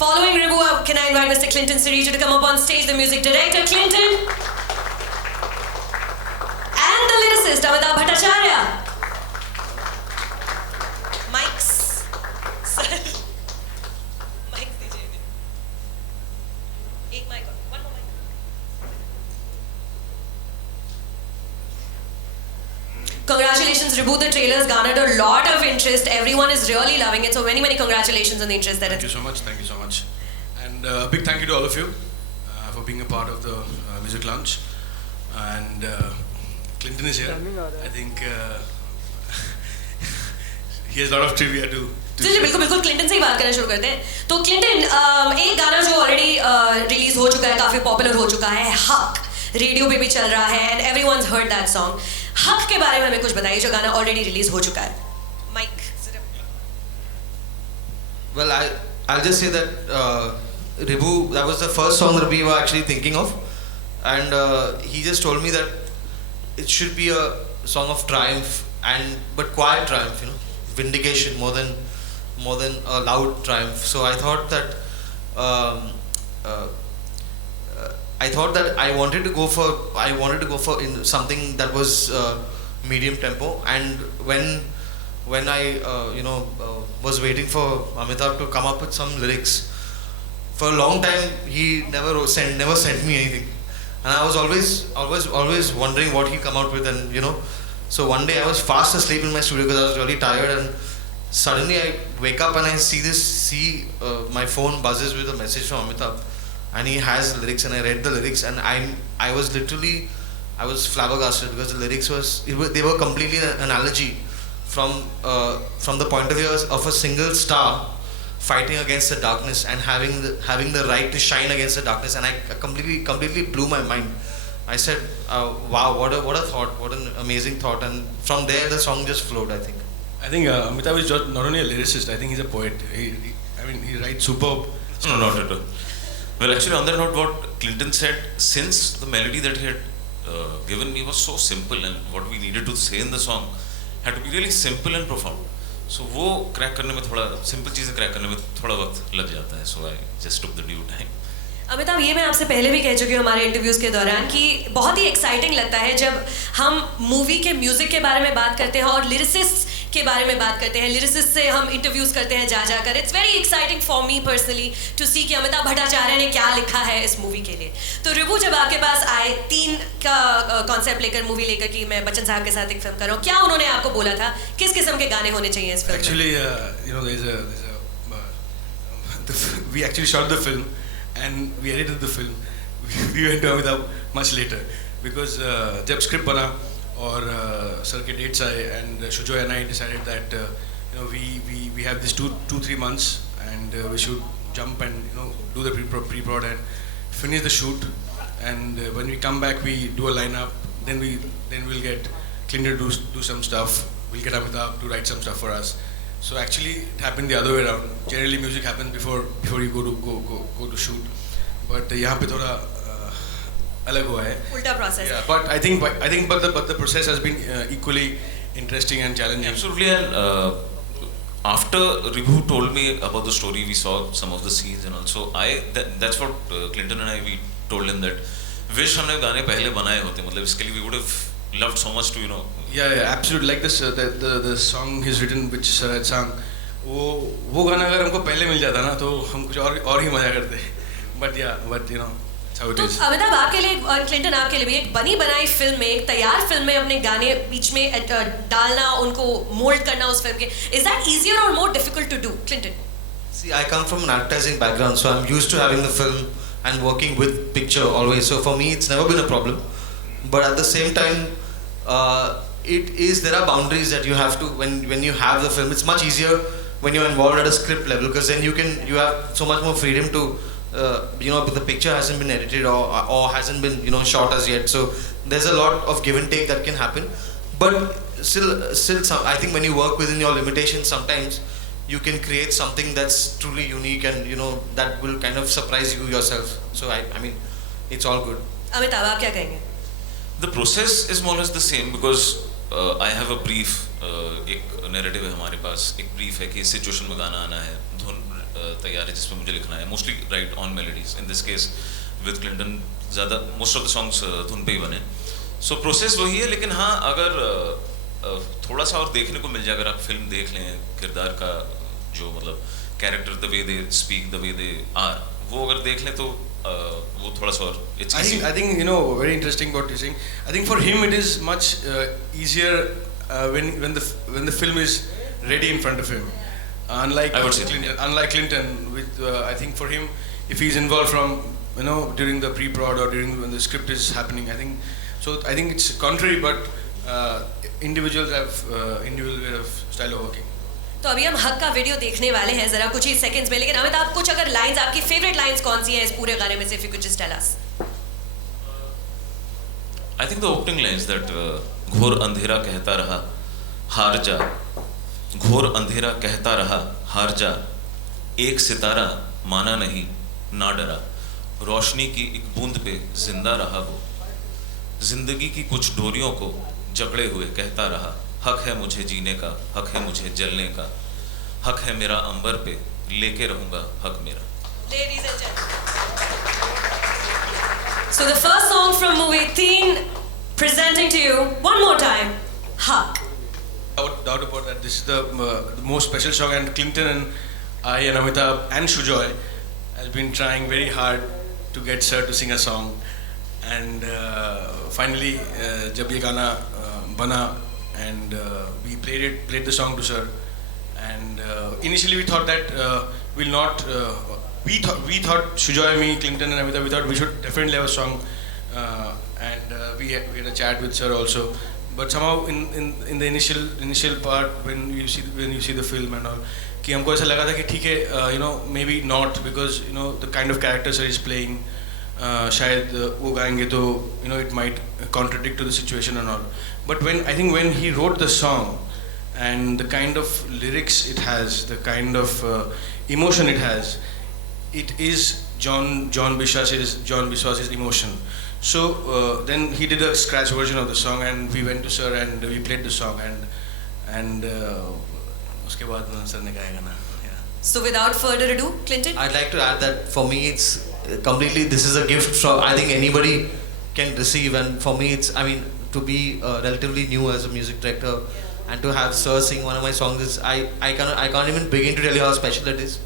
Following Ribu, can I invite Mr. Clinton Cerejo to come up on stage, the music director, Clinton. And the lyricist, Amitabh Bhattacharya. Mics. Sir. Mics दीजिए इन्हें. एक mic और one more mic. Congratulations, Ribu. The trailer's garnered a lot of interest. Everyone is really loving it. So many congratulations on the interest that Thank you so much. Thank you so much. And a big thank you to all of you for being a part of the music launch. And Clinton is here. I think he has a lot of trivia to जी बिल्कुल बिल्कुल Clinton से ही बात करना शुरू करते हैं. तो Clinton, एक गाना जो ऑलरेडी रिलीज हो चुका है, काफी पॉपुलर हो चुका है, हक, रेडियो पे भी चल रहा है and everyone's heard that song. हक के बारे में हमें कुछ बताइए, जो गाना ऑलरेडी रिलीज हो चुका है. Mic. Well, I'll just say that Ribu, that was the first song that we were actually thinking of, and he just told me that it should be a song of triumph, but quiet triumph, vindication more than a loud triumph. So I thought that I wanted to go for in something that was medium tempo, and when I was waiting for Amitabh to come up with some lyrics. For a long time, he never sent me anything, and I was always wondering what he'd come out with, and So one day I was fast asleep in my studio because I was really tired, and suddenly I wake up and I see my phone buzzes with a message from Amitabh, and he has lyrics, and I read the lyrics, and I was flabbergasted because the lyrics they were completely an analogy from the point of view of a single star fighting against the darkness and having the right to shine against the darkness, and I completely blew my mind. I said, wow, what a thought, what an amazing thought, and from there the song just flowed, I think. I think Amitabh is not only a lyricist, I think he's a poet. He writes superb. No, not at all. Well, actually, on that note, what Clinton said, since the melody that he had given me was so simple, and what we needed to say in the song had to be really simple and profound. So वो crack करने में थोड़ा simple चीज़ें crack करने में थोड़ा वक्त लग जाता है. So I just took the due time. Amitabh, ये मैं आपसे पहले भी कह चुकी हूँ हमारे इंटरव्यूज़ के दौरान कि बहुत ही एक्साइटिंग लगता है जब हम मूवी के म्यूज़िक के बारे में बात करते हैं और लिरिसिस्ट के बारे में बात करते हैं. लिरिसिस्ट से हम इंटरव्यूज़ करते हैं जाकर. It's very exciting for me personally to see कि अमिताभ भट्टाचार्य ने क्या लिखा है इस मूवी के लिए. तो रिबू जब आपके पास आए 3 का कॉन्सेप्ट लेकर, मूवी लेकर कि मैं बच्चन साहब के साथ एक फिल्म कर रहा हूँ, क्या उन्होंने आपको बोला था, किस किस्म के गाने होने चाहिए इस फिल्म में? Actually, we actually shot the film and we edited the film. We went to Amitabh much later because जब script बना और सर के dates आए and Shujoy and I decided that we have this 2-3 months and we should jump and do the pre-prod and finish the shoot, and when we come back we do a lineup, then we'll get Clinton to do some stuff, we'll get Amitabh to write some stuff for us. So actually it happened the other way around. Generally music happens before you go to shoot, but यहाँ पे थोड़ा अलग हुआ है. उल्टा process. Yeah, but I think the process has been equally interesting and challenging. Absolutely. And after Ribu told me about the story, we saw some of the scenes, and also that's what Clinton and I, we told him that wish हमने गाने पहले बनाए होते, मतलब इसके लिए we would have loved so much to Yeah, absolutely. Like this the song he's written which sir had sung, वो गाना अगर हमको पहले मिल जाता ना तो हम कुछ और ही मजा करते. But that's how it तो is. अमिताभ, आपके लिए और क्लिंटन आपके लिए भी एक बनी बनाई फिल्म में, एक तैयार फिल्म में अपने गाने बीच में डालना, उनको मोल्ड करना उस फिल्म के, is that easier or more difficult to do, Clinton? See, I come from an advertising background, so I'm used to having the film and working with picture always. So for me, it's never been a problem. But at the same time, there are boundaries that you have to, when you have the film, it's much easier when you're involved at a script level, because then you have so much more freedom to the picture hasn't been edited or hasn't been shot as yet, so there's a lot of give and take that can happen. But still I think when you work within your limitations, sometimes you can create something that's truly unique and that will kind of surprise you yourself. So I mean it's all good. Amitabh, आप क्या कहेंगे? The process is more or less the same because I have a brief, एक narrative है हमारे पास, एक brief है कि इस situation में गाना आना है, धुन तैयार है जिसमें मुझे लिखना है, mostly right on melodies. In this case with Clinton ज़्यादा मोस्ट ऑफ द सॉन्ग्स धुन पे ही बने. सो प्रोसेस वही है, लेकिन हाँ अगर थोड़ा सा और देखने को मिल जाए, अगर आप फिल्म देख लें, किरदार का जो मतलब character, the way they speak, the way they are, वो अगर देख लें तो वो थोड़ा सा और it's easy. I think very interesting what you're saying. I think for him it is much easier when the film is ready in front of him. Unlike I would say Clinton, unlike Clinton, with I think for him, if he's involved from during the pre-prod or during when the script is happening, I think it's contrary, but individuals have individual way of style of working. तो अभी हम हक का video देखने वाले हैं जरा कुछ ही सेकंड्स में, लेकिन अमित आप कुछ अगर लाइंस, आपकी फेवरेट लाइंस कौन सी हैं इस पूरे गाने में से, if you could just tell us. I think the opening lines that घोर अंधेरा कहता रहा हार जा, घोर अंधेरा कहता रहा हार जा, एक सितारा माना नहीं ना डरा, रोशनी की एक बूंद पे जिंदा रहा वो, जिंदगी की कुछ डोरियों को जकड़े हुए कहता रहा, हक है मुझे जीने का, हक है मुझे जलने का, हक है मेरा अंबर पे लेके रहूंगा हक मेरा. Ladies and gentlemen. So the first song from movie Teen, presenting to you one more time, Haq. Without doubt about that, this is the most special song, and Clinton and I and Amitabh and Shujoy has been trying very hard to get Sir to sing a song, and finally जब ये गाना बना and we played the song to Sir, and initially we thought that we'll not we thought Shujoy, me, Clinton and Amitabh, we thought we should definitely have a song, and we had a chat with Sir also. But somehow in the initial part when you see the film and all, कि हमको ऐसा लगा था कि ठीक है, maybe not, because the kind of character Sir is playing, शायद वो गाएंगे तो it might contradict to the situation and all. But when he wrote the song and the kind of lyrics it has, the kind of emotion it has, it is John Biswas's emotion. So then he did a scratch version of the song, and we went to Sir and we played the song, and उसके बाद Sir ने गाया गाना. So without further ado, Clinton. I'd like to add that for me it's completely, this is a gift from I think anybody can receive, and for me it's, I mean, to be relatively new as a music director and to have Sir sing one of my songs is, I can't even begin to tell you how special it is,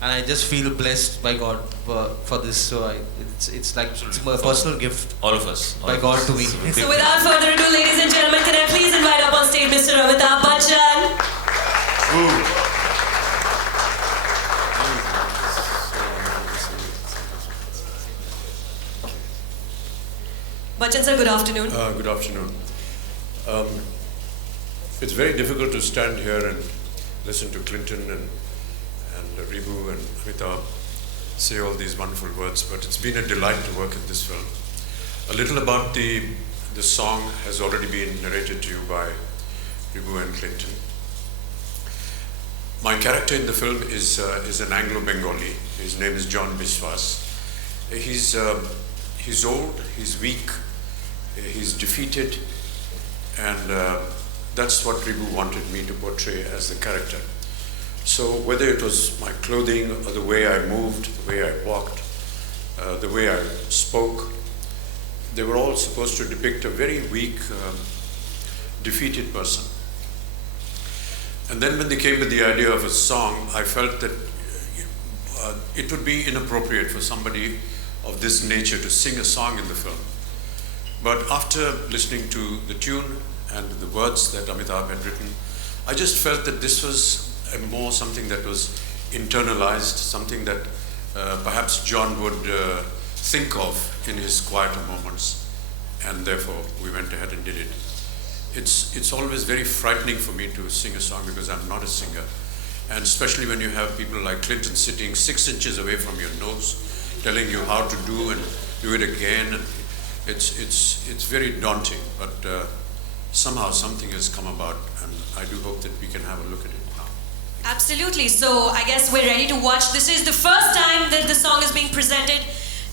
and I just feel blessed by God for this. So it's like it's a personal gift, all of us, by God to me. So without further ado, ladies and gentlemen, can I please invite up on stage Mr. Amitabh Bachchan? Bachchan sir, good afternoon. Good afternoon. It's very difficult to stand here and listen to Clinton and Ribu and Amitabh say all these wonderful words, but it's been a delight to work in this film. A little about the song has already been narrated to you by Ribu and Clinton. My character in the film is an Anglo-Bengali. His name is John Biswas. He's old, he's weak, he's defeated, and that's what Ribu wanted me to portray as the character. So whether it was my clothing or the way I moved, the way I walked, the way I spoke, they were all supposed to depict a very weak, defeated person. And then when they came with the idea of a song, I felt that it would be inappropriate for somebody of this nature to sing a song in the film. But after listening to the tune and the words that Amitabh had written, I just felt that this was more something that was internalized, something that perhaps John would think of in his quieter moments, and therefore we went ahead and did it. It's always very frightening for me to sing a song because I'm not a singer, and especially when you have people like Clinton sitting 6 inches away from your nose, telling you how to do and do it again, and it's very daunting. But somehow something has come about, and I do hope that we can have a look at it now. Absolutely. So I guess we're ready to watch. This is the first time that the song is being presented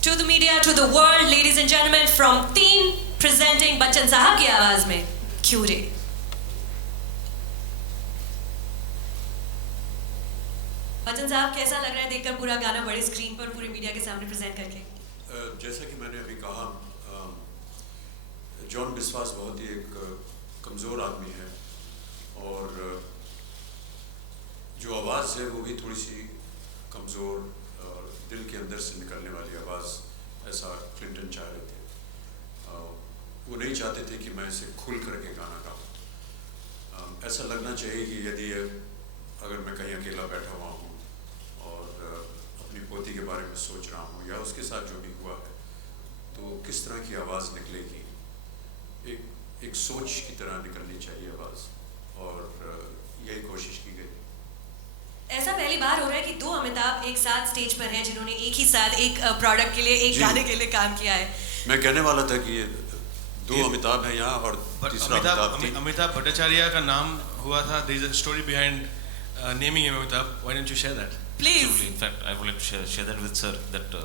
to the media, to the world. Ladies and gentlemen, from Teen, presenting Bachchan Sahab ki आवाज में क्यों रे. बच्चन साहब कैसा लग रहा है देखकर पूरा गाना बड़े स्क्रीन पर पूरे मीडिया के सामने प्रेजेंट करके? जैसा कि मैंने अभी कहा, जॉन बिस्वास बहुत ही एक कमज़ोर आदमी है और जो आवाज़ है वो भी थोड़ी सी कमज़ोर और दिल के अंदर से निकलने वाली आवाज़, ऐसा क्लिंटन चाह रहे थे। वो नहीं चाहते थे कि मैं इसे खुल करके गाना गाऊँ। ऐसा लगना चाहिए कि यदि अगर मैं कहीं अकेला बैठा हुआ हूँ और अपनी पोती के बारे में सोच रहा हूँ या उसके साथ जो भी हुआ है, तो किस तरह की आवाज़ निकलेगी। एक सोच की तरह निकलनी चाहिए आवाज़, और यही कोशिश की गई। ऐसा पहली बार हो रहा है कि दो अमिताभ एक साथ स्टेज पर हैं जिन्होंने एक ही साथ एक प्रोडक्ट के लिए, एक गाने के लिए काम किया है। मैं कहने वाला था कि ये दो अमिताभ हैं यहाँ और तीसरा अमिताभ भट्टाचार्य का नाम हुआ था। There is a story behind naming him Amitabh. Why don't you share that? Please. Absolutely. In fact, I would like to share that with sir that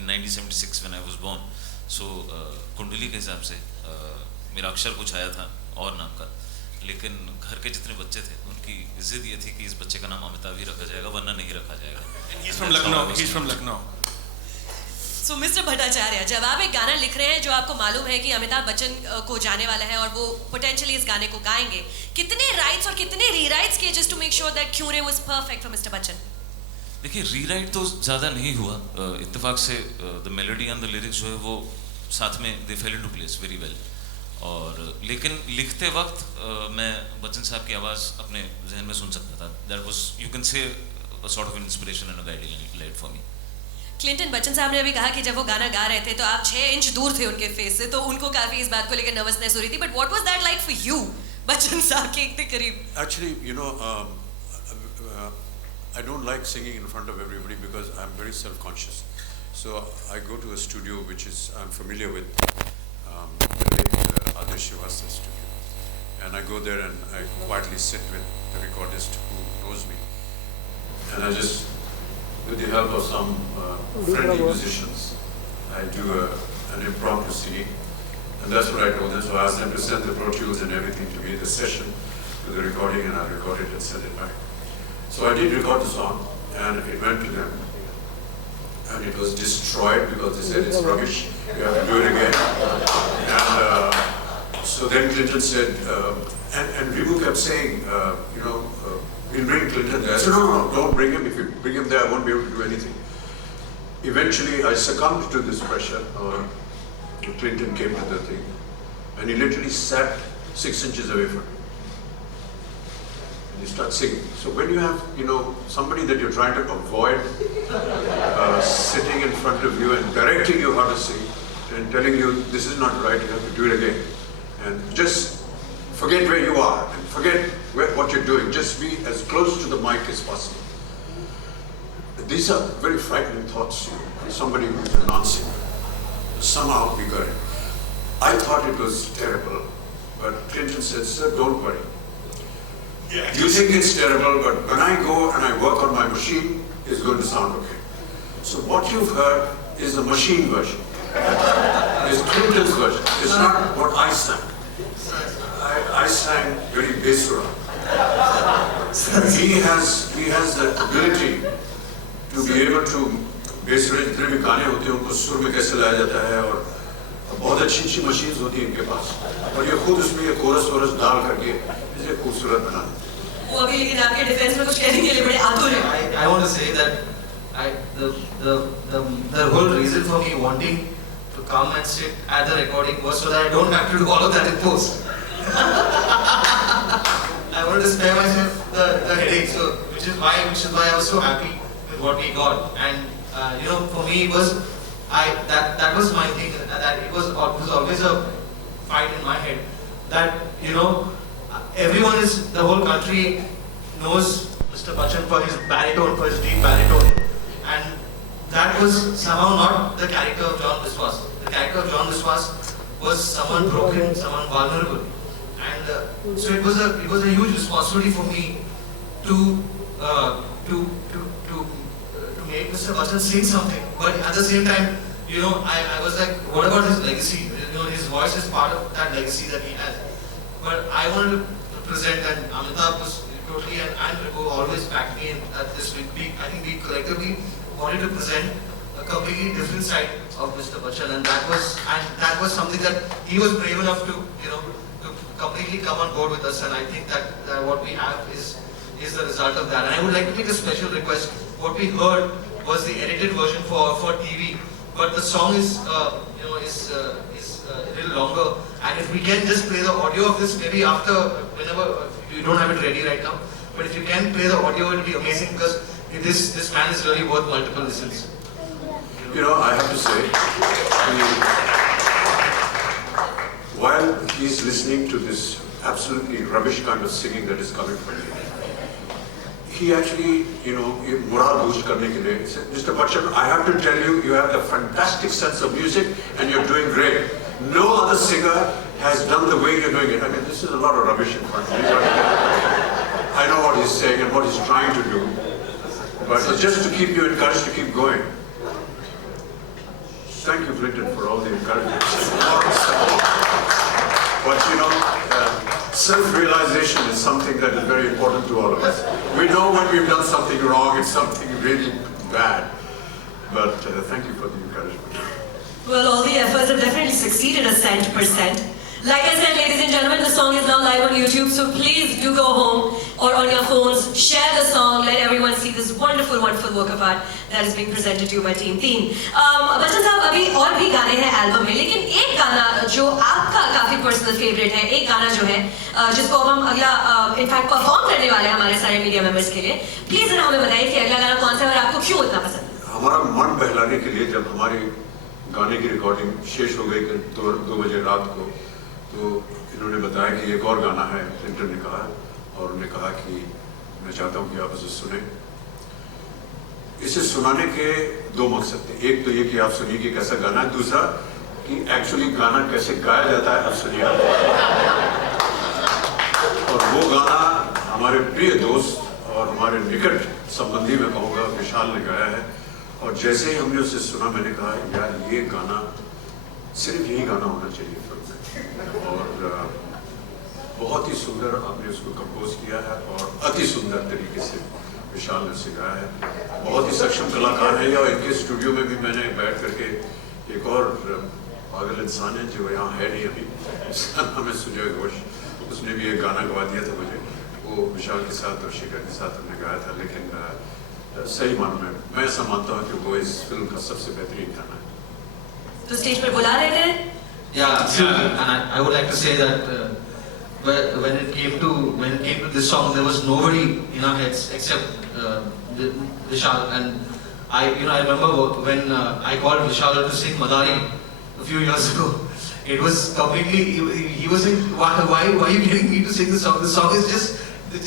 in 1976 when I was born, so कुंडली के हिसाब से मेरा अक्षर कुछ आया था और नाम का, लेकिन घर के जितने बच्चे थे उनकी जिद ये थी कि इस बच्चे का नाम अमिताभ ही रखा जाएगा वरना नहीं रखा जाएगा। He's from Lucknow. He's from Lucknow. So mister Bhattacharya, जब आप एक गाना लिख रहे हैं जो आपको मालूम है कि अमिताभ बच्चन को जाने वाला है और वो पोटेंशियली इस गाने को गाएंगे, कितने राइट्स और कितने रीराइट्स किए just to make sure that क्यूरे was perfect for mister Bachchan? देखिए, रीराइट तो ज़्यादा नहीं हुआ, इत्तेफाक से the melody and the lyrics जो है वो साथ में they fell into place very well. और लेकिन लिखते वक्त मैं बच्चन साहब की आवाज़ अपने जहन में सुन सकता था। That was, you can say, a sort of inspiration and a guiding light for me. Clinton Bachchan साहब ने अभी कहा कि जब वो गाना गा रहे थे तो आप 6 इंच दूर थे उनके फेस से, तो उनको काफी इस बात को लेकर नर्वसनेस हो रही थी। But what was that like for you, Bachchan साहब के इतने करीब? Actually, you know, I don't like singing in front of everybody because I'm very self-conscious. So I go to a studio which is I'm familiar with, the late Adarsh Srivastav studio, and I go there and I quietly sit with the recordist who knows me, and I just, with the help of some friendly musicians, I do an impromptu singing, and that's what I told them. So I asked them to send the Pro Tools and everything to me, the session, to the recording, and I recorded and sent it back. So I did record the song, and it went to them, and it was destroyed because they said it's rubbish, you have to do it again. And so then Clinton said, and Ribu kept saying, we'll bring Clinton there. I said, no, don't bring him. If you bring him there, I won't be able to do anything. Eventually, I succumbed to this pressure. Clinton came to the thing, and he literally sat 6 inches away from me. And he started singing. So when you have, somebody that you're trying to avoid sitting in front of you and directing you how to sing and telling you this is not right, you have to do it again. And just forget where you are and forget what you're doing. Just be as close to the mic as possible. These are very frightening thoughts for somebody who's a non-singer. Somehow we got it. I thought it was terrible, but Clinton said, sir, don't worry. Yeah. You think it's terrible, but when I go and I work on my machine, it's going to sound okay. So what you've heard is the machine version. It's Clinton's version. It's not what I sang. I sang very basura. He has the ability to be able to बेसुरे जितने भी गाने होते हैं उनको सुर में कैसे लाया जाता है, और बहुत अच्छी अच्छी मशीन्स होती हैं इनके पास, और ये खुद उसमें ये कोरस वोरस डाल करके इसे खूबसूरत बना देते हैं। वो अभी लेकिन आपके डिफेंस में कुछ कहने के लिए बड़े आतुर हैं। I want to say that the whole reason for me wanting to come and sit at the recording was so that I don't have to do all of that in post. I wanted to spare myself the headache, so which is why I was so happy with what we got. And for me, it was that was my thing. That it was always a fight in my head. That everyone the whole country knows Mr. Bachchan for his baritone, for his deep baritone, and that was somehow not the character of John Biswas. The character of John Biswas was someone broken, someone vulnerable, and so it was a huge responsibility for me to make Mr. Bachchan sing something, but at the same time, I was like, what about his legacy? His voice is part of that legacy that he has. But I wanted to present, and Amitabh totally, and Raghu always backed me at this. I think we collectively wanted to present a completely different side of Mr. Bachchan, and that was something that he was brave enough to, to completely come on board with us. And I think that what we have is the result of that. And I would like to make a special request. What we heard was the edited version for TV, but the song is a little longer. And if we can just play the audio of this maybe after, whenever, you don't have it ready right now, but if you can play the audio, it will be amazing, because this man is really worth multiple listens. I have to say, while he's listening to this absolutely rubbish kind of singing that is coming from him, he actually, morale boost karne ke liye said, Mr. Bachchan, I have to tell you, you have a fantastic sense of music and you're doing great. No other singer has done the way you're doing it. I mean, this is a lot of rubbish in front of me, but I know what he's saying and what he's trying to do. But it's just to keep you encouraged to keep going. Thank you, Clinton, for all the encouragement. But self-realization is something that is very important to all of us. We know when we've done something wrong, it's something really bad. But thank you for the encouragement. Well, all the efforts have definitely succeeded 100%. Like I said, ladies and gentlemen, the song is now live on YouTube, so please do go home or on your phones, share the song, let everyone see this wonderful, wonderful work of art that is being presented to you by Team 3. Bachchan साहब, अभी और भी गाने हैं album में, लेकिन एक गाना जो आपका काफी पर्सनल फेवरेट है, एक गाना जो है जिसको अब हम अगला इनफैक्ट परफॉर्म करने वाले हैं हमारे सारे मीडिया मेंबर्स के लिए, प्लीज जरा हमें बताइए कि अगला गाना कौन सा है और आपको क्यों इतना पसंद है? हमारा मन बहलाने के लिए जब हमारी गाने की रिकॉर्डिंग शेष हो गई 2 बजे रात को, तो इन्होंने बताया कि एक और गाना है, क्लिंटन ने कहा, और उन्होंने कहा कि मैं चाहता हूँ कि आप उसे सुने। इसे सुनाने के 2 मकसद थे, एक तो ये कि आप सुनिए कि कैसा गाना है, दूसरा कि एक्चुअली गाना कैसे गाया जाता है, आप सुनिए। और वो गाना हमारे प्रिय दोस्त और हमारे निकट संबंधी में कहूँगा विशाल ने गाया है, और जैसे ही हमने उसे सुना मैंने कहा यार ये गाना सिर्फ यही गाना होना चाहिए फिल्म में। और बहुत ही सुंदर आपने उसको कंपोज किया है और अति सुंदर तरीके से विशाल ने सिखाया है। बहुत ही सक्षम कलाकार है, और इनके स्टूडियो में भी मैंने बैठ करके एक और पागल इंसान है जो यहाँ है नहीं अभी, उसका नाम है सुजय घोष, उसने भी एक गाना गवा दिया था मुझे, वो विशाल के साथ और शिखर के साथ हमने गाया था। लेकिन सही मानो में मैं ऐसा मानता हूँ कि वो इस फिल्म का सबसे बेहतरीन गाना है। तो स्टेज पर बुला लेते हैं? Yeah, absolutely. And I would like to say that when it came to this song, there was nobody in our heads except Vishal. And I remember when I called Vishal to sing Madari a few years ago. It was completely. He was like, why are you getting me to sing this song? This song is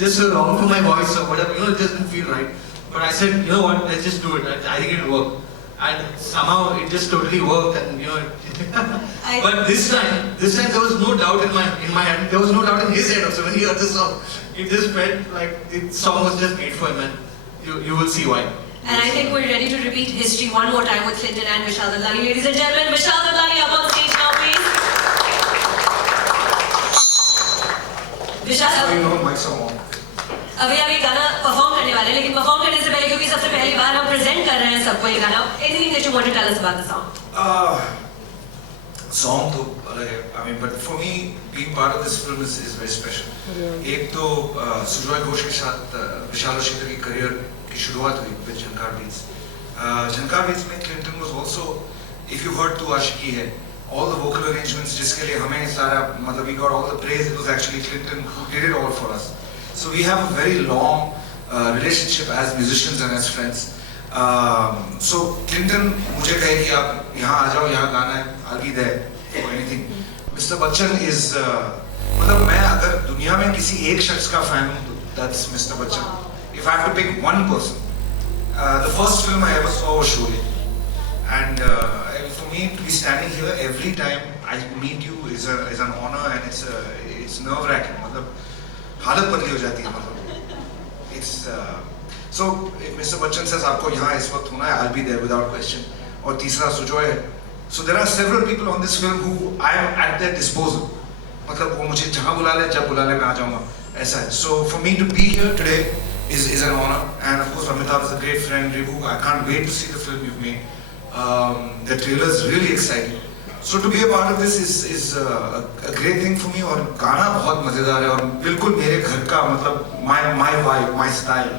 just so wrong for my voice or whatever. It just didn't feel right. But I said, you know what? Let's just do it. I think it'll work. And somehow it just totally worked, and but this time there was no doubt in my head. There was no doubt in his head also when he heard the song. It just felt like the song was just made for him, and you will see why. And I think we're ready to repeat history one more time with Clinton and Vishal Dadlani. Ladies and gentlemen, Vishal Dadlani up on stage now, please. Vishal, अभी आप ये गाना perform करने वाले हैं, लेकिन perform करने से पहले क्योंकि सबसे पहली बार हम प्रेजेंट कर रहे हैं सबको ये गाना, anything that you want to tell us about the song? Song तो अलग है, I mean, but for me being part of this film is very special. एक तो सुजॉय घोष के साथ विशाल और शिखर की करियर की शुरुआत हुई with Jhankar Beats. Jhankar Beats में Clinton was also, if you heard तू आशिकी है, all the vocal arrangements जिसके लिए हमें सारा मतलब we got all the praise, it was actually Clinton who did it all for us. So we have a very long relationship as musicians and as friends. So Clinton मुझे कहे कि आप यहाँ आ जाओ, यहाँ गाना है, I'll be there for anything. Mr. Bachchan is मतलब मैं अगर दुनिया में किसी एक शख्स का फैन हूँ, that's Mr. Bachchan. If I have to pick one person, the first film I ever saw was Sholay, and for me to be standing here every time I meet you is an honor, and it's nerve-wracking. मतलब हालत बदली हो जाती है, मतलब it's so if Mr. Bachchan says आपको यहाँ इस वक्त होना है, I'll be there without question. और तीसरा सुजॉय है. So there are several people on this film who I am at their disposal. मतलब वो मुझे जहाँ बुला ले, जब बुला ले मैं आ जाऊँगा. ऐसा है. So for me to be here today is an honor, and of course Amitabh is a great friend. Ribu, I can't wait to see the film you've made. The trailer is really exciting. So to be a part of this is a great thing for me. और गाना बहुत मजेदार है और बिल्कुल मेरे घर का मतलब my vibe, my style.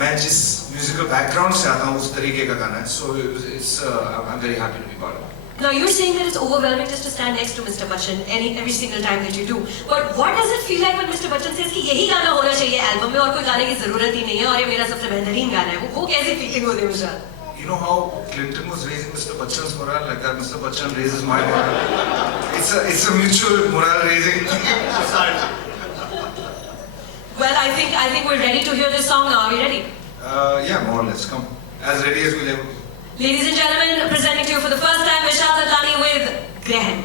मैं जिस musical background से आता हूँ उस तरीके का गाना है. So I'm very happy to be part of it. Now you're saying that it's overwhelming just to stand next to Mr. Bachchan every single time that you do. But what does it feel like when Mr. Bachchan says कि यही गाना होना चाहिए album में और कोई गाने की जरूरत ही नहीं है और ये मेरा सबसे बेहतरीन गाना है? वो कैसी फीलिंग होती है विशाल? You know how Clinton was raising Mr. Bachchan's morale, like that Mr. Bachchan raises my morale. It's a mutual morale raising. Well, I think we're ready to hear this song now. Are we ready? Yeah, more or less. Come, as ready as we'll ever be. Ladies and gentlemen, presenting to you for the first time, Vishal Dadlani with Grehan.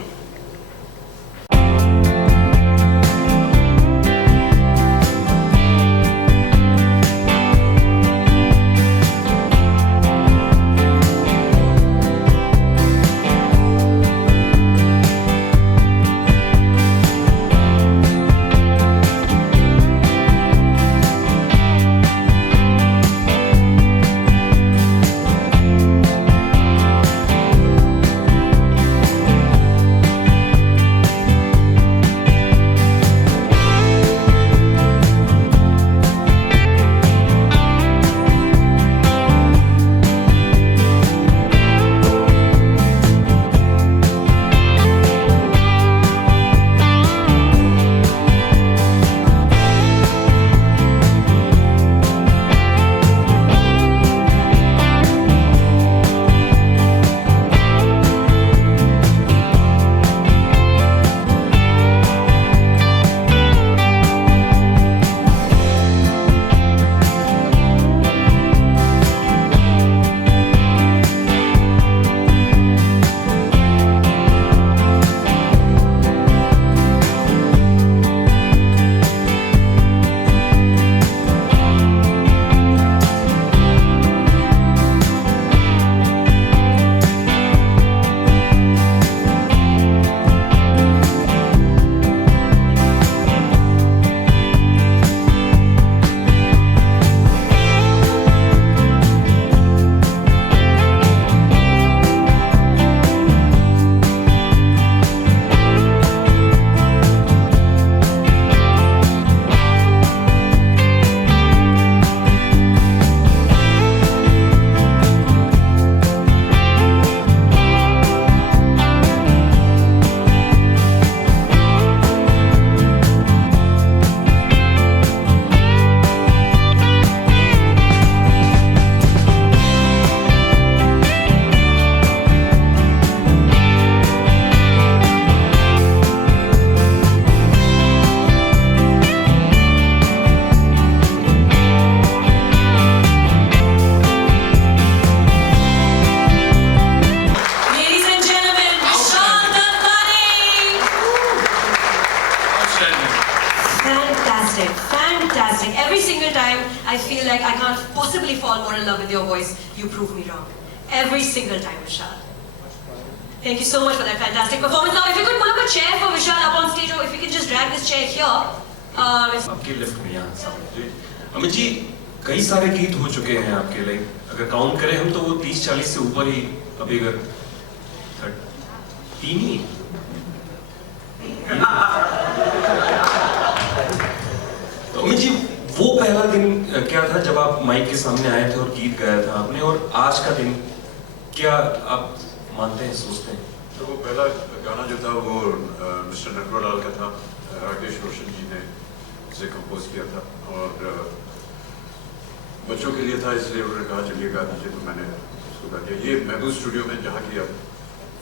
Fantastic. Every single time I feel like I can't possibly fall more in love with your voice. You prove me wrong. Every single time, Vishal. Thank you so much for that fantastic performance. Now, if you could pull up a chair for Vishal up on stage, or if you can just drag this chair here. आपके lift में यहाँ सामने अमित जी कई सारे गीत हो चुके हैं आपके, लाइक अगर काउंट करें हम तो वो 30-40 से ऊपर ही, अभी अगर 13 ही तो अमित जी वो पहला दिन क्या था जब आप माइक के सामने आए थे और गीत गाया था आपने, और आज का दिन क्या आप मानते हैं, सोचते हैं? तो वो पहला गाना जो था वो मिस्टर नटवरलाल का था, राकेश रोशन जी ने उसे कंपोज किया था और बच्चों के लिए था, इसलिए उन्होंने कहा चलिए गा दीजिए, तो मैंने उसको गा दिया। ये महबूब स्टूडियो में जहाँ की अब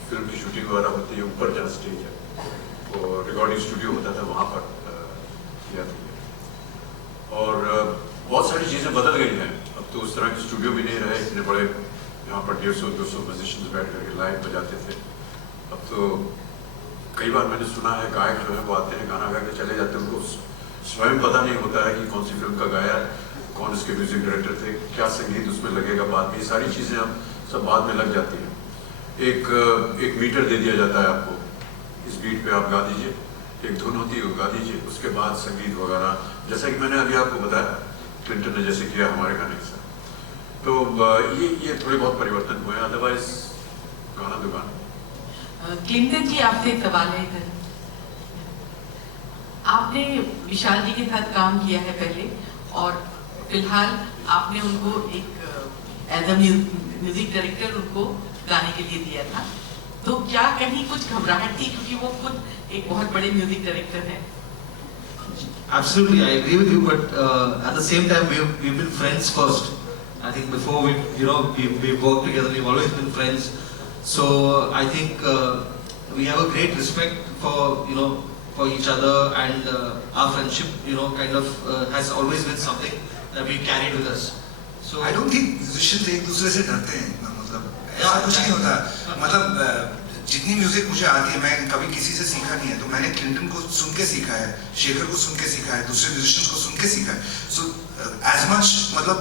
फिल्म की शूटिंग वगैरह होती है, ऊपर जहाँ स्टेज है, वो रिकॉर्डिंग स्टूडियो होता था, वहाँ पर किया था। और बहुत सारी चीज़ें बदल गई हैं, अब तो उस तरह के स्टूडियो भी नहीं रहे, इतने बड़े यहाँ पर 150-200 म्यूजिशियंस बैठ करके लाइव बजाते थे। अब तो कई बार मैंने सुना है गायक जो है वो आते हैं गाना गा के चले जाते हैं, उनको स्वयं पता नहीं होता है कि कौन सी फिल्म का गाया, कौन इसके म्यूजिक डायरेक्टर थे, क्या संगीत उसमें लगेगा बाद में, ये सारी चीज़ें हम सब बाद में लग जाती हैं। एक मीटर दे दिया जाता है आपको, इस बीट पे आप गा दीजिए, एक धुन होती है गा दीजिए, उसके बाद संगीत वगैरह, जैसा कि मैंने अभी आपको बताया क्लिंटन ने जैसे किया हमारे गाने के साथ। तो ये थोड़े बहुत परिवर्तन हुए हैं, अदरवाइज गाना तो गाना। क्लिंटन जी, आपसे एक सवाल है इधर। आपने विशाल जी के साथ काम किया है पहले, और फिलहाल आपने उनको एक एज अ म्यूजिक डायरेक्टर उनको गाने के लिए दिया था, तो क्या कहीं कुछ घबराहट थी, क्योंकि वो खुद एक बहुत बड़े म्यूजिक डायरेक्टर हैं? Absolutely, I agree with you, but at the same time, we've been friends first. I think before we've worked together, we've always been friends. So I think we have a great respect for for each other, and our friendship kind of has always been something that we carried with us. So I don't think musicians एक दूसरे से डरते हैं, मतलब ऐसा कुछ नहीं होता। मतलब जितनी म्यूजिक मुझे आती है, मैं कभी किसी से सीखा नहीं है, तो मैंने क्लिंटन को सुन के सीखा है, शेखर को सुन के सीखा है, दूसरे म्यूजिशियंस को सुन के सीखा है। सो एज मच मतलब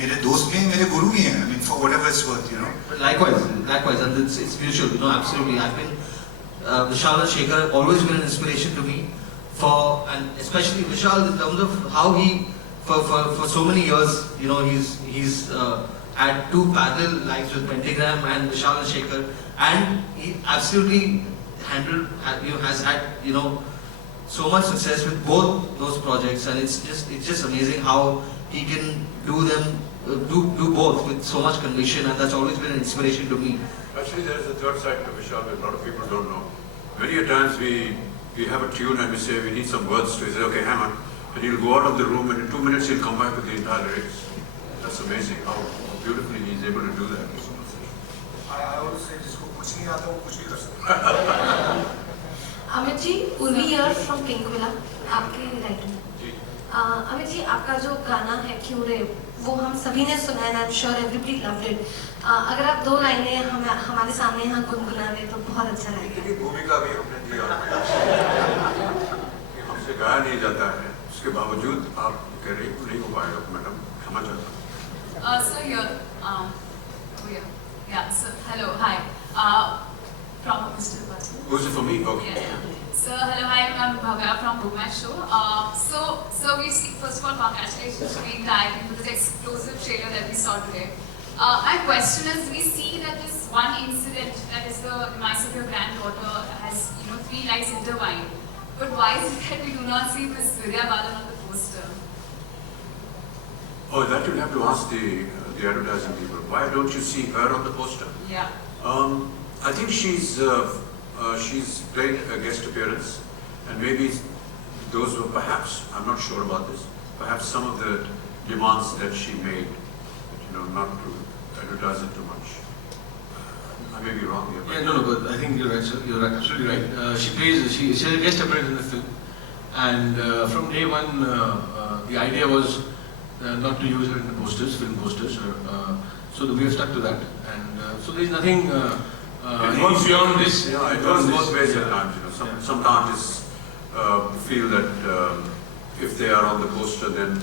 मेरे दोस्त भी हैं, मेरे गुरु भी हैं, I mean for whatever it's worth, you know. But likewise, and it's mutual, absolutely. I've been Vishal and Shekhar have always been an inspiration to me, and especially Vishal in terms of how he for so many years, he's had two parallel lives with Pentagram and Vishal and Shekhar, and he absolutely has had so much success with both those projects, and it's just amazing how he can do both with so much conviction, and that's always been an inspiration to me. Actually, there is a third side to Vishal that a lot of people don't know. Many a times we have a tune and we say we need some words to it. He says, okay, hang on. And he'll go out of the room, and in 2 minutes he'll come back with the entire lyrics. That's amazing how beautifully he's able to do that. I always say जिसको कुछ नहीं आता वो कुछ भी कर सकता है। Amit ji, Urvi here from Pinkvilla, आपके राइटर। अमित जी, आपका जो गाना है क्यों रे, वो हम सभी ने सुना है, I'm sure everybody loved it. अगर आप 2 लाइनें हमारे सामने यहाँ गुनगुना दें तो बहुत अच्छा रहेगा। भूमिका भी हमने दी हमसे गाया नहीं जाता है, उसके बावजूद आप कह रही नहीं हो पाएगा, मैडम क्षमा चाहता हूँ। So here, yeah. So hello, hi. From Mr. Bhatt. Was it for me? Okay. Yeah. So hello, hi. I'm Bhavya from Book My Show. So we see, first of all, congratulations to the entire team for this explosive trailer that we saw today. My question is, we see that this one incident, that is the demise of your granddaughter, has 3 lives intertwined. But why is it that we do not see Miss Vidya Balan on the poster? Oh, that you'll have to ask the advertising people. Why don't you see her on the poster? Yeah. I think she's played a guest appearance, and maybe those were perhaps, I'm not sure about this, perhaps some of the demands that she made, not to advertise it too much. I may be wrong here. Yeah, no, but I think you're right, sir. You're absolutely right. She has a guest appearance in the film, and from day one, the idea was not to use her in the posters, film posters. So we have stuck to that, and so there is nothing beyond this. Yeah, it goes both ways at times. Some artists feel that if they are on the poster, then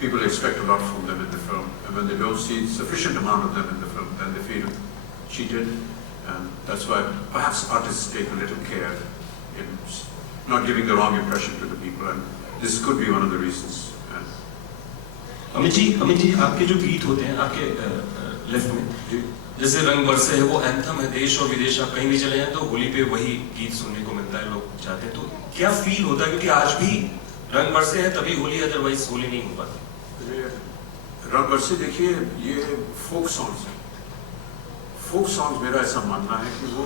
people expect a lot from them in the film, and when they don't see sufficient amount of them in the film, then they feel cheated, and that's why perhaps artists take a little care in not giving the wrong impression to the people, and this could be one of the reasons. Amit ji, आपके जो गीत होते हैं आपके left में, जैसे रंग बरसे है, वो एंथम है, देश और विदेश, आप कहीं भी चले जाएं तो होली पे वही गीत सुनने को मिलता है, लोग चाहते हैं। तो क्या फील होता है, क्योंकि आज भी रंग बरसे है तभी होली, अदरवाइज होली नहीं हो पाती। रंग बरसे देखिए, ये फोक सॉन्ग्स हैं। फोक सॉन्ग्स मेरा ऐसा मानना है कि वो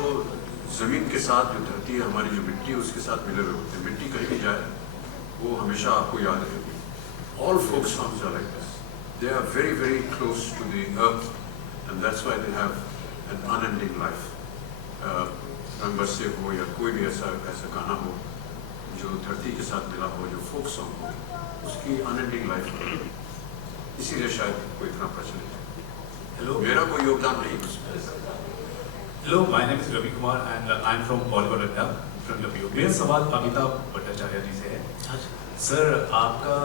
जमीन के साथ जो धरती है, हमारी जो मिट्टी है, उसके साथ मिले हुए होते हैं। मिट्टी कहीं भी जाए वो हमेशा आपको याद रहेगी। All folk songs are like this. They are very, very close to the earth, and that's why they have an unending life. रंग बरसे हो या कोई भी ऐसा गाना हो जो धरती के साथ मिला हो, जो फोक सॉन्ग हो, उसकी unending life हो, इसीलिए शायद कोई इतना प्रचलित है। Hello. मेरा कोई योगदान नहीं उसमें। Hello, my name is Ravi Kumar and I'm from Bollywood Adda, from the मेरा सवाल अमिताभ भट्टाचार्य जी से है। सर, आपका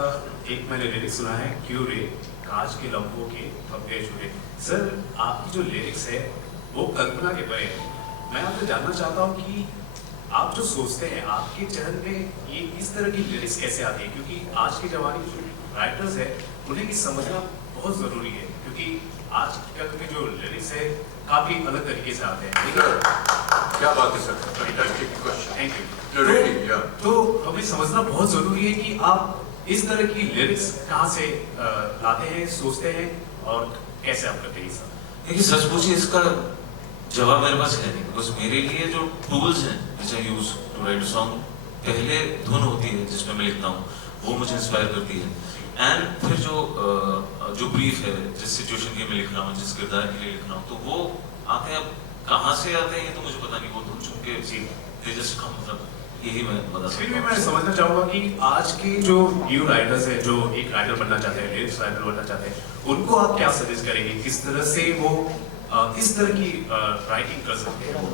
एक मैंने लिरिक्स सुना है, क्यों रे कांच के लम्हों के धब्बे छुए। सर, आपकी जो लिरिक्स है वो कल्पना के परे है। मैं आपसे जानना चाहता हूँ कि आप जो सोचते हैं आपके चैनल पे ये इस तरह की लिरिक्स कैसे आती है, क्योंकि आज के जमाने के जो राइटर्स है उन्हें ये समझना बहुत ज़रूरी है, क्योंकि आज कल के जो लिरिक्स है काफ़ी अलग तरीके से आते हैं। क्या बात है सर, थैंक यू। तो हमें समझना बहुत ज़रूरी है कि आप इस तरह की लिरिक्स कहाँ से लाते हैं, सोचते हैं और कैसे आप करते हैं। देखिए सच पूछिए इसका जवाब मेरे पास है नहीं, बिकॉज मेरे लिए जो टूल्स हैं जिसे use to write a song, पहले धुन होती है जिसमें मैं लिखता हूँ, वो मुझे इंस्पायर करती है, एंड फिर जो ब्रीफ है, जिस सिचुएशन के मैं लिख रहा हूँ, जिस किरदार के लिए लिख रहा हूँ, तो वो आते हैं। अब कहाँ से आते हैं ये तो मुझे पता नहीं, वो धुन चुन के दे जस्ट कम, मतलब यही मैं बता सकता हूँ। फिर भी मैं समझना चाहूँगा कि आज के जो न्यू राइटर्स हैं, जो एक राइटर बनना चाहते हैं, लिरिक्स राइटर बनना चाहते हैं, उनको आप क्या सजेस्ट करेंगे, किस तरह से वो इस तरह की राइटिंग कर सकते हैं, वो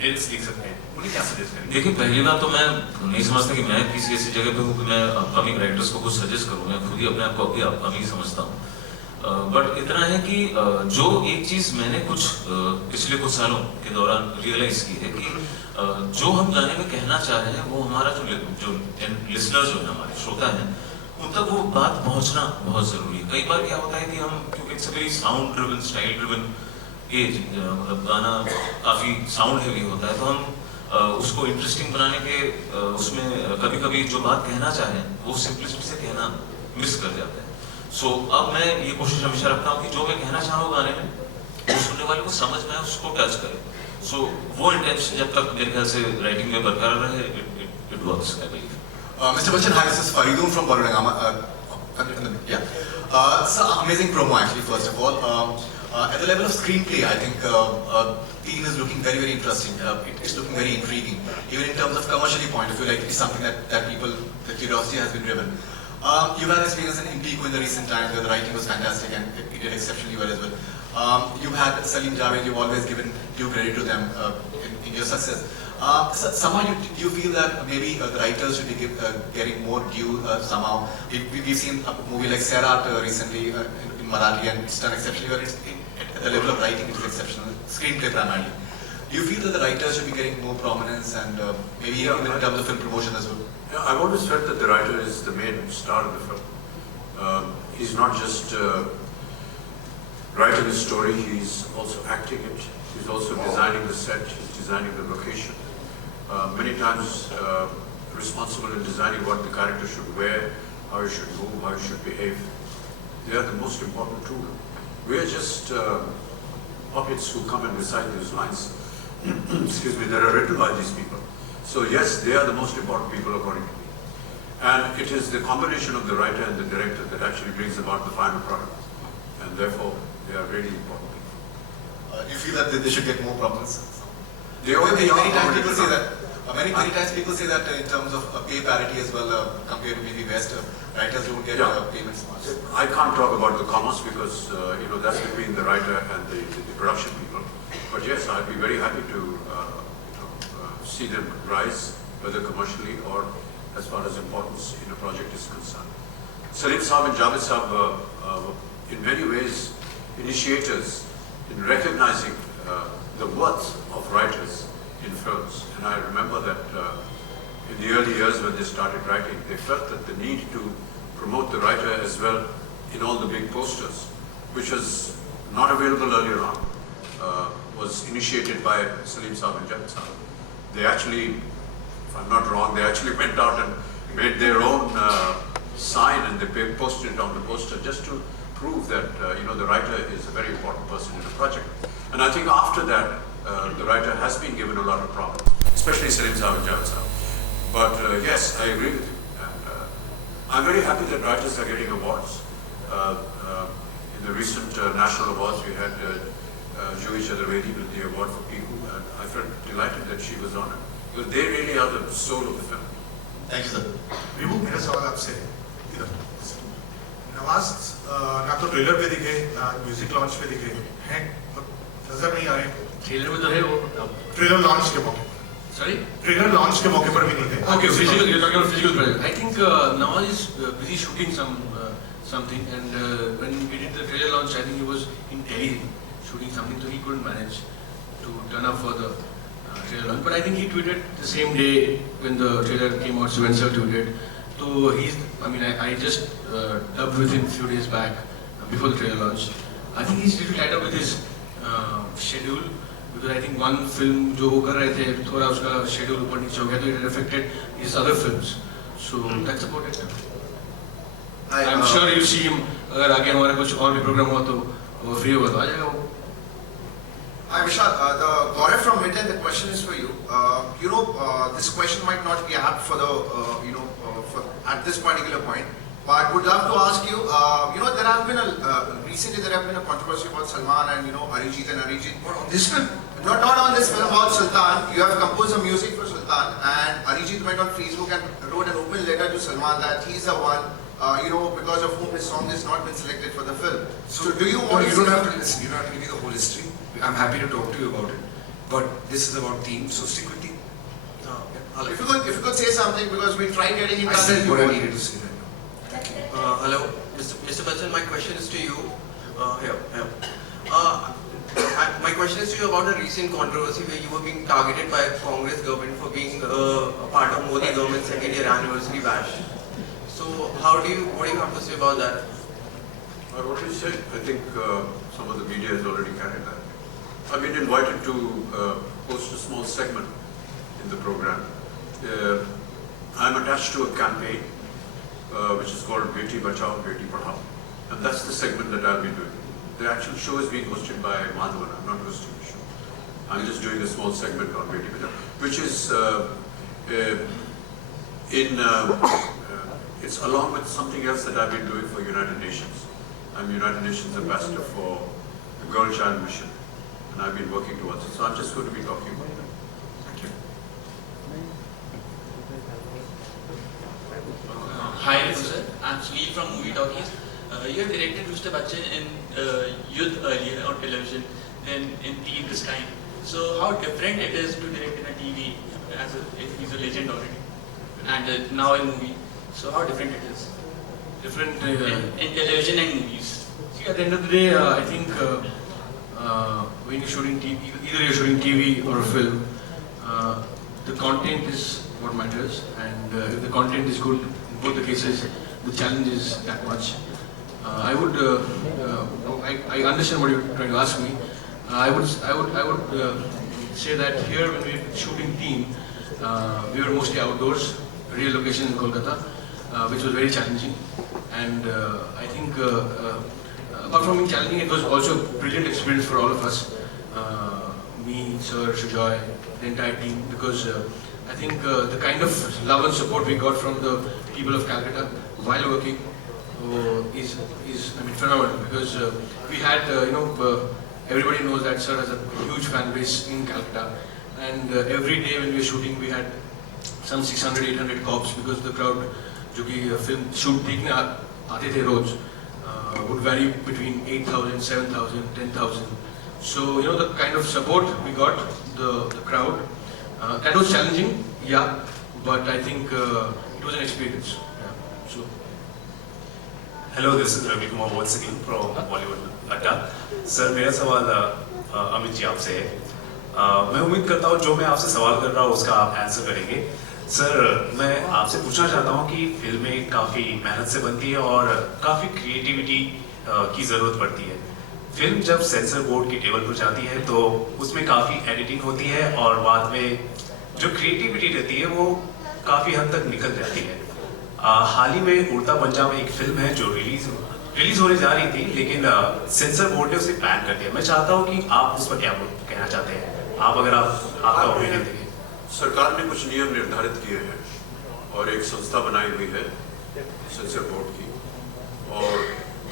लिरिक्स लिख सकते हैं, उन्हें क्या सजेस्ट करेंगे? देखिए पहली बात तो मैं नहीं समझता कि मैं किसी ऐसी जगह पे हूँ कि मैं अपकमिंग राइटर्स को कुछ सजेस्ट करूँ, मैं खुद ही अपने आप को अभी अपकमिंग समझता हूँ। बट इतना है कि जो एक चीज़ मैंने कुछ पिछले कुछ सालों के दौरान रियलाइज़ की है कि जो हम गाने में कहना चाह रहे हैं वो हमारा जो लिसनर जो है, हमारे श्रोता हैं, उन तक वो बात पहुंचना बहुत ज़रूरी है। कई बार क्या होता है कि हम, क्योंकि it's a very sound driven, style driven as, मतलब गाना काफ़ी साउंड हैवी होता है, तो हम उसको इंटरेस्टिंग बनाने के उसमें कभी कभी जो बात कहना चाहें वो सिंपलिसिटी से कहना मिस कर जाते हैं। सो अब मैं ये कोशिश हमेशा रखता हूँ कि जो मैं कहना चाह रहा हूँ गाने में, वो सुनने वाले को समझ में आए, उसको टच करे। सो वो इंटेंशन जब तक मेरे ख्याल से राइटिंग में बरकरार रहे, it works, I believe. Mr. Bachchan, hi, this is Faridun from Bollywood. It's an amazing promo actually, first of all. At the level of screenplay, I think Teen is looking very, very interesting. It's looking very intriguing. Even in terms of commercially point of view, like it's something that people, the curiosity has been driven. You've had experience in Pico in the recent times where the writing was fantastic and it did exceptionally well as well. You've had Salim Javed, you've always given due credit to them in your success. Somehow you feel that maybe the writers should be getting more due somehow. We've seen a movie like Serat recently in Marathi, and it's done exceptionally well. At the level of writing, it is exceptional. Screenplay primarily. Do you feel that the writers should be getting more prominence and maybe even in terms of film promotion as well? Yeah, I've always felt that the writer is the main star of the film. He's not just writing a story, he's also acting it. He's also designing the set, he's designing the location. Many times responsible in designing what the character should wear, how he should move, how he should behave. They are the most important tool. We are just puppets who come and recite these lines. Excuse me, that are written by these people. So yes, they are the most important people according to me. And it is the combination of the writer and the director that actually brings about the final product. And therefore, they are really important people. You feel that they should get more prominence? They already many times people say that. Many times people say that in terms of pay parity as well, compared to maybe West, writers don't get payments much. I can't talk about the commerce because that's between the writer and the production people. But yes, I'd be very happy to see them rise, whether commercially or as far as importance in a project is concerned. Salim Saab and Javed Saab, in many ways, initiators in recognizing the worth of writers in films. And I remember that in the early years when they started writing, they felt that the need to promote the writer as well in all the big posters, which was not available earlier on, was initiated by Salim Saab and Javed Saab. They actually, if I'm not wrong, they actually went out and made their own sign and they posted it on the poster just to prove that the writer is a very important person in the project. And I think after that, the writer has been given a lot of prominence, especially Salim Saab and Javed Saab. But yes, I agree with you. And I'm very happy that writers are getting awards. In the recent national awards, we had Juhi Chaturvedi with the award for Piku, and I felt delighted that she was honored. Because they really are the soul of the film. Thank you, sir. विभू, मेरा सवाल आपसे इधर नवाज ना तो trailer पे दिखे ना music launch पे दिखे हैं, नजर नहीं आ रहे। ट्रेलर में तो है वो, ट्रेलर लॉन्च के मौके, sorry, ट्रेलर लॉन्च के मौके पर भी नहीं थे। Okay, physical. You're talking about physical presence. I think Nawaz is busy shooting something, and when we did the trailer launch, I think he was in Delhi shooting something, so he couldn't manage to turn up for the trailer launch. But I think he tweeted the same day when the trailer came out. So when Sir tweeted, so he's. I mean, I just dubbed with him a few days back before the trailer launch. I think he's little tied up with his schedule because I think one film जो वो कर रहे थे थोड़ा उसका schedule ऊपर नीचे हो गया तो it affected his other films. So that's about it. I'm sure you see him. अगर आगे हमारा कुछ और भी प्रोग्राम हुआ तो वो फ्री होगा तो आ जाएगा वो. Hi Vishal, the Gaurav from Midland, the question is for you. This question might not be apt for the, for at this particular point, but would love to ask you, there have been recently there have been a controversy about Salman and, Arijit and Arijit. What, on this film? Not on this film, about Sultan. You have composed some music for Sultan and Arijit went on Facebook and wrote an open letter to Salman that he's the one, because of whom his song has not been selected for the film. So do you want you don't have to listen, you don't have to give me the whole history. I'm happy to talk to you about it. But this is about theme, so stick with theme. If you could say something, because we tried getting in touch. I said what I needed to say right now. Hello, Mr. Bachchan, my question is to you. My question is to you about a recent controversy where you were being targeted by Congress government for being a part of Modi government's second year anniversary bash. So what do you have to say about that? I've already said, I think some of the media has already carried that. I've been invited to host a small segment in the program. I'm attached to a campaign which is called Beti Bachao, Beti Padhao. And that's the segment that I'll be doing. The actual show is being hosted by Madhavan. I'm not hosting the show. I'm just doing a small segment on Beti Bachao, which is it's along with something else that I've been doing for United Nations. I'm United Nations ambassador for the Girl Child Mission, and I've been working towards it. So I'm just going to be talking about it. Thank you. Hi, sir. I'm Sunil from Movie Talkies. You have directed Mr. Bachchan in Youth earlier on television, then in Teen this time. So how different it is to direct in a TV if he's a legend already, and now in movie. So how different it is? Different in television and movies. See, at the end of the day, I think when you're shooting TV, either you're shooting TV or a film, the content is what matters, and if the content is good, in both the cases, the challenge is that much. I understand what you're trying to ask me. I would say that here when we're shooting Teen, we were mostly outdoors, real location in Kolkata, which was very challenging. And I think apart from being challenging, it was also a brilliant experience for all of us. Me, Sir, Sujoy, the entire team, because I think the kind of love and support we got from the people of Calcutta while working is phenomenal, because we had, everybody knows that Sir has a huge fan base in Calcutta, and every day when we were shooting we had some 600-800 cops, because the crowd जो कि film shoot देखने आते थे रोज would vary between 8,000, 7,000, 10,000. So the kind of support we got, the crowd, that was challenging, yeah, but I think it was an experience. Yeah. So. Hello, this is Ravi Kumar once again from Bollywood Adda. Sir, मेरा सवाल अमित जी आपसे है. मैं उम्मीद करता हूँ जो मैं आपसे सवाल कर रहा हूँ उसका आप आंसर करेंगे. सर, मैं आपसे पूछना चाहता हूँ कि फिल्में काफ़ी मेहनत से बनती है और काफ़ी क्रिएटिविटी की ज़रूरत पड़ती है. फिल्म जब सेंसर बोर्ड की टेबल पर जाती है तो उसमें काफ़ी एडिटिंग होती है और बाद में जो क्रिएटिविटी रहती है वो काफ़ी हद तक निकल जाती है. हाल ही में उड़ता पंजा में एक फिल्म है जो रिलीज होने जा रही थी, लेकिन सेंसर बोर्ड ने उसे बैन कर दिया. मैं चाहता हूँ कि आप उस पर क्या कहना चाहते हैं, आप अगर आपका ओपिनियन देंगे. सरकार ने कुछ नियम निर्धारित किए हैं और एक संस्था बनाई हुई है सेंसर बोर्ड की, और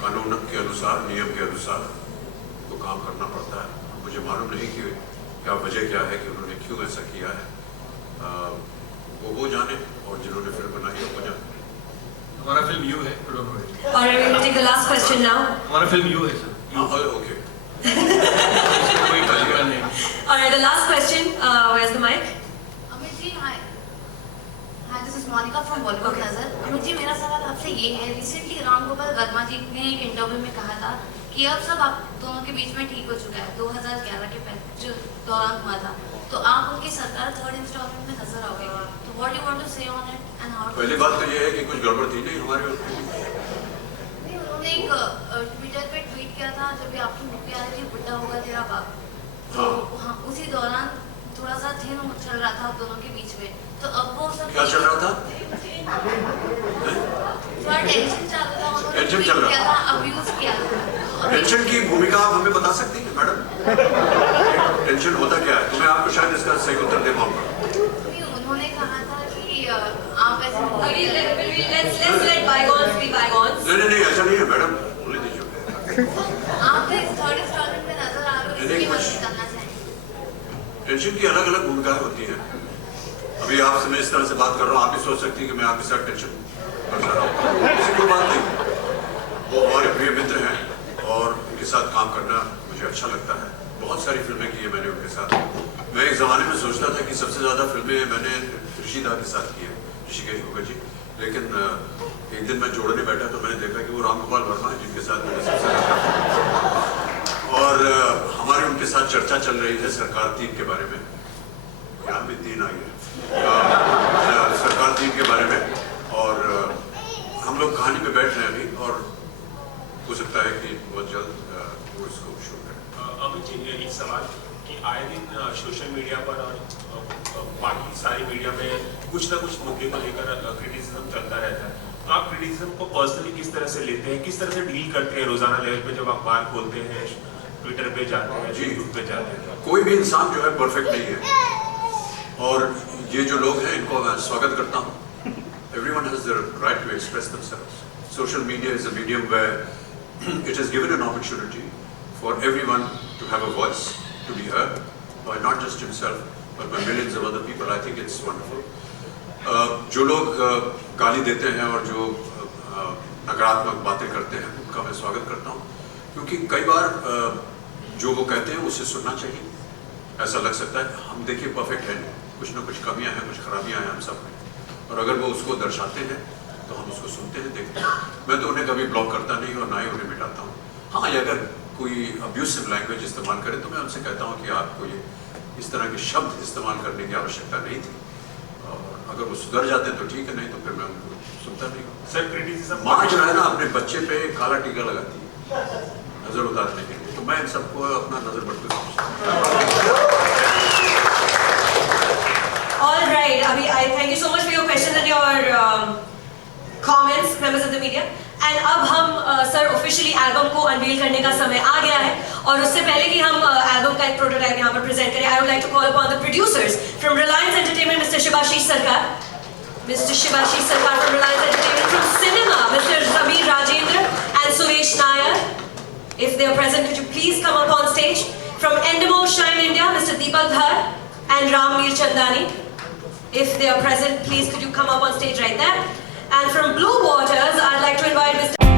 कानून के अनुसार, नियम के अनुसार तो काम करना पड़ता है. मुझे मालूम नहीं कि क्या वजह क्या है कि उन्होंने क्यों ऐसा किया है, वो जाने, और जिन्होंने फिल्म बनाई है वो जाने. हमारा फिल्म यू है, don't worry. All right, we're going to take the last question now. हमारा फिल्म यू है sir. Okay. All right, the last question. Where's the mic? Amit ji, hi. Hi, this is Monica from Bollywood Nazar. Amit ji, मेरा सवाल आपसे ये है. Recently Ram Gopal Verma जी ने एक interview में कहा था कि अब सब आप दोनों के बीच में ठीक हो चुका है 2011 के जो दौरान हुआ था, तो आप उनकी सरकार थर्ड इंस्टॉलमेंट में नजर आओगे, तो व्हाट यू वांट टू से ऑन इट एंड हाउ? पहली बात तो ये है कि कुछ गड़बड़ थी नहीं हमारे उसमें। उन्होंने एक ट्विटर पे ट्वीट किया था जब भी आपकी मूवी आ रही थी बुड्ढा होगा तेरा बाप, तो हाँ उसी दौरान थोड़ा सा थिन चल रहा था आप दोनों के बीच में, तो अब वो सब क्या चल रहा था? थोड़ा टेंशन चल रहा था, उन्होंने टेंशन चल रहा था, अब्यूज किया था। टेंशन की भूमिका आप हमें बता सकती हैं मैडम? टेंशन होता क्या है? तो मैं आपको शायद इसका सही उत्तर दे पाऊंगा। उन्होंने कहा था कि आप ऐसे let's let bygones be bygones. नहीं ऐसा नहीं है मैडम, बोले दीजिए। आप इस थर्ड इंस्टॉलमेंट में नजर आ रहे हो, इसकी मदद करना चाहिए। टेंशन की अलग अलग भूमिकाएं होती हैं। अभी आपसे मैं इस तरह से बात कर रहा हूँ, आप भी सोच सकती हैं कि मैं आपके साथ टेंशन कर रहा हूँ, ऐसी कोई बात नहीं। वो हमारे प्रिय मित्र हैं और उनके साथ काम करना मुझे अच्छा लगता है। बहुत सारी फिल्में की है मैंने उनके साथ। मैं एक ज़माने में सोचता था कि सबसे ज़्यादा फिल्में मैंने ऋषिदा के साथ की है, ऋषिकेश भगत जी, लेकिन एक दिन मैं जोड़ने बैठा तो मैंने देखा कि वो राम गोपाल वर्मा है जिनके साथ मैंने सबसे ज़्यादा, और हमारी उनके साथ चर्चा चल रही है सरकार 3 के बारे में। यहाँ भी 3 आई है, सरकार 3 के बारे में, और हम लोग कहानी पे बैठ रहे हैं अभी, और हो सकता है कि बहुत जल्द वो इसको शुरू करें। अमित जी, एक सवाल कि आए दिन सोशल मीडिया पर और बाकी सारी मीडिया में कुछ ना कुछ मुद्दे को लेकर क्रिटिसिज्म चलता रहता है, तो आप क्रिटिसिज्म को पर्सनली किस तरह से लेते हैं, किस तरह से डील करते हैं रोजाना लेवल पे जब अखबार खोलते हैं, ट्विटर पे जाते हैं, यूट्यूब पे जाते हैं? कोई भी इंसान जो है परफेक्ट नहीं है, और ये जो लोग हैं इनको मैं स्वागत करता हूँ। Everyone has the right to express themselves. Social media is a medium where it has given an opportunity for everyone to have a voice, to be heard by not just himself but by millions of other people. I think it's wonderful. जो लोग गाली देते हैं और जो नकारात्मक बातें करते हैं उनका मैं स्वागत करता हूँ, क्योंकि कई बार जो वो कहते हैं उसे सुनना चाहिए। ऐसा लग सकता है हम देखिए परफेक्ट है नहीं, कुछ ना कुछ कमियां हैं, कुछ खराबियां हैं हम सब में, और अगर वो उसको दर्शाते हैं तो हम उसको सुनते हैं, देखते हैं। मैं तो उन्हें कभी ब्लॉक करता नहीं और ना ही उन्हें मिटाता हूँ। हाँ, अगर कोई अब्यूसिव लैंग्वेज इस्तेमाल करे तो मैं उनसे कहता हूँ कि आपको ये इस तरह के शब्द इस्तेमाल करने की आवश्यकता नहीं थी, और अगर वो सुधर जाते हैं तो ठीक है, नहीं तो फिर मैं उनको सुनता नहीं हूँ। सर, क्रिटिसिज्म माँ जो है ना अपने बच्चे पे काला टीका लगाती है नजर उतारने के लिए, तो मैं इन सबको अपना नजर बढ़ते समझता हूँ। All right, Abhi, I thank you so much for your questions and your comments, members of the media. And अब हम सर ऑफिशियली एल्बम को अनवील करने का समय आ गया है, और उससे पहले कि हम एल्बम का एक प्रोटोटाइप यहाँ पर प्रेजेंट करें, I would like to call upon the producers from Reliance Entertainment, mister Shivashish Sarkar, from Reliance Entertainment, from cinema, Mr. Ravi Rajendra and Suresh Nair. If they are present, could you please come up on stage? From Endemol Shine India, Mr. Deepak Dhar and Ram Mirchandani. If they are present, please could you come up on stage right there? And from Blue Waters, I'd like to invite Mr.